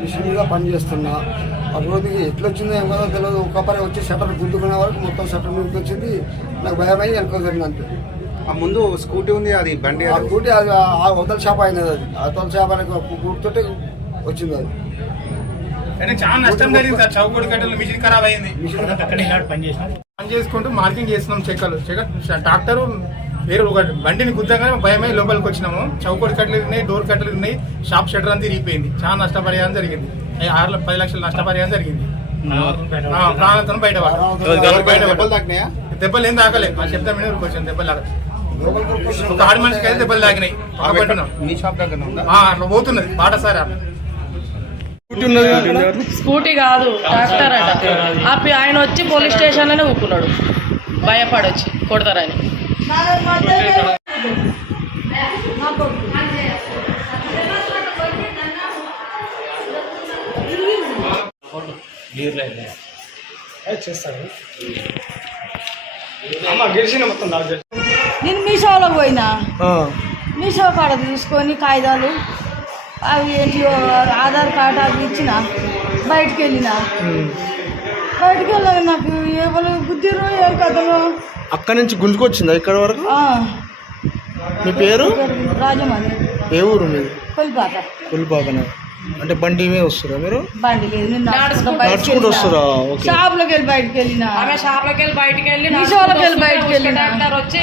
Machine మీద పని చేస్తున్నా. ఆ రోజుకి ఎట్లా వచ్చిందో ఏం కదా తెలియదు. ఒక్కపరి వచ్చి షటర్ గుద్దుకునే వరకు మొత్తం షటర్ మీదకి వచ్చింది. నాకు భయమై వెనుకోదండి అంతే. ఆ ముందు స్కూటీ ఉంది, అది బండి ఆ స్కూటీ అది ఆ వదల షాప్ అయినది. అది ఆ వదల షాప్ అనే గుర్తుంటే వచ్చింది. అది చాలా నష్టం జరిగింది సార్. చౌకోడి కట్టెలు మిషన్ ఖరాబ్ అయింది. పని చేసుకుంటూ మార్కింగ్ చేస్తున్నాం. చెక్కలు డాక్టరు వేరే ఒక బండిని గుద్దగానే భయమై లోపలికి వచ్చినాము. చౌకోడి కట్టెలు ఉన్నాయి, డోర్ కట్టెలు ఉన్నాయి, షాప్ షటర్ అంతా ఇరిగిపోయింది. చాలా నష్టపరిహారం జరిగింది. 10 లక్షల నష్టపరిహారం జరిగింది. ప్రాణాలతో బయట దెబ్బలు ఏం తాకలేదు. మా చెప్తా మీద వచ్చింది దెబ్బలు తాక. ఒక ఆడి మనిషికి అయితే దెబ్బలు తాకినాయి. మీ షాప్ దగ్గర అట్లా పోతున్నది పాఠశాల. స్కూటీ కాదు, ట్రాక్టర్ అట. ఆయన వచ్చి పోలీస్ స్టేషన్ లోనే ఊపుకున్నాడు, భయపడొచ్చి కొడతారని. నేను మీషోలో పోయినా, మీషో కాడ చూసుకొని కాగితాలు అవి ఏంటి ఆధార్ కార్డు అవి ఇచ్చిన బయటకు వెళ్ళిన. నాకు ఎవరు గుద్దిరు ఏం కథలో. అక్కడి నుంచి గుంజుకొచ్చిందా ఇక్కడ వరకు? మీ పేరు? రాజమణి. ఏ ఊరు మీది? కొలిపాక. అంటే బండి మీద వస్తారా మీరు? బండి లేదు, నడుచుకుంటూ వస్తారా? షాప్ లోకి వెళ్ళి బయటకు వెళ్ళిన, షాప్ లోకి వెళ్ళి బయటకు వెళ్ళి మీషోలోకి వెళ్ళి బయటకు వెళ్ళిన. వచ్చి